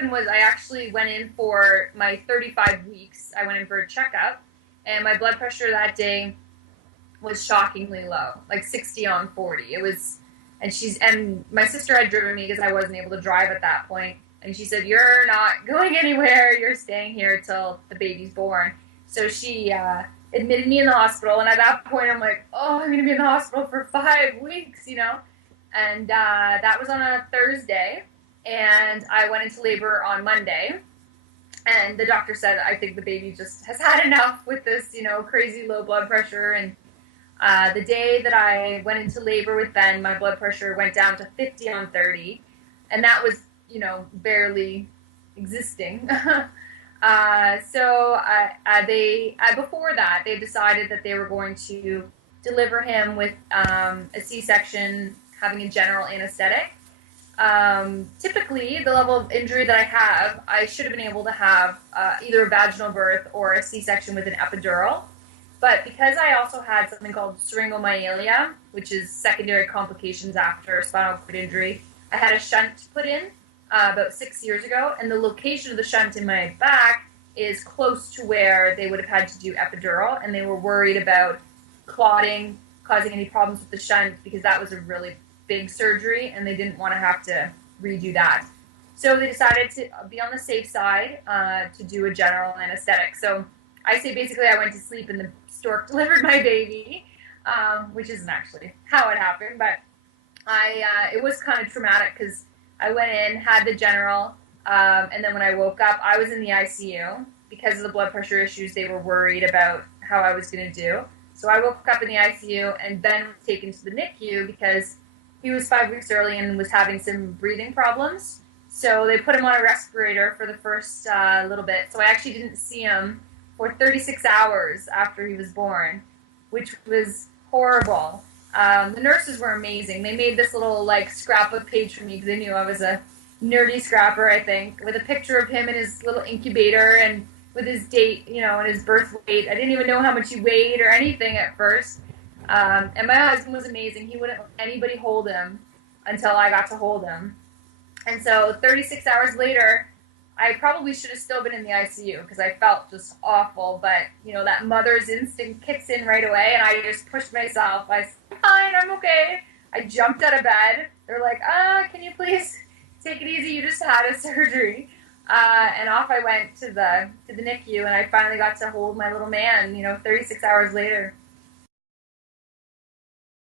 happened was I actually went in for my 35 weeks. I went in for a checkup, and my blood pressure that day was shockingly low, like 60 on 40. It was, and my sister had driven me because I wasn't able to drive at that point, and she said, "You're not going anywhere. You're staying here till the baby's born." So she admitted me in the hospital, and at that point, I'm like, "Oh, I'm going to be in the hospital for 5 weeks," you know. And that was on a Thursday, and I went into labor on Monday. And the doctor said, "I think the baby just has had enough with this, you know, crazy low blood pressure." And the day that I went into labor with Ben, my blood pressure went down to 50 on 30, and that was, you know, barely existing. Before that, they decided that they were going to deliver him with a C-section, having a general anesthetic. Typically, the level of injury that I have, I should have been able to have either a vaginal birth or a C-section with an epidural. But because I also had something called syringomyelia, which is secondary complications after spinal cord injury, I had a shunt put in about 6 years ago, and the location of the shunt in my back is close to where they would have had to do epidural, and they were worried about clotting, causing any problems with the shunt, because that was a really big surgery, and they didn't want to have to redo that. So they decided to be on the safe side to do a general anesthetic. So I say basically I went to sleep and the stork delivered my baby, which isn't actually how it happened, but it was kind of traumatic because I went in, had the general, and then when I woke up, I was in the ICU. Because of the blood pressure issues, they were worried about how I was going to do. So I woke up in the ICU, and Ben was taken to the NICU because he was 5 weeks early and was having some breathing problems. So they put him on a respirator for the first little bit. So I actually didn't see him for 36 hours after he was born, which was horrible. The nurses were amazing. They made this little like scrapbook page for me because they knew I was a nerdy scrapper, I think, with a picture of him in his little incubator and with his date, you know, and his birth weight. I didn't even know how much he weighed or anything at first. And my husband was amazing. He wouldn't let anybody hold him until I got to hold him. And so 36 hours later, I probably should have still been in the ICU because I felt just awful. But, you know, that mother's instinct kicks in right away, and I just pushed myself. I said, "Fine, I'm okay." I jumped out of bed. They're like, "Can you please take it easy? You just had a surgery." And off I went to the NICU, and I finally got to hold my little man, you know, 36 hours later.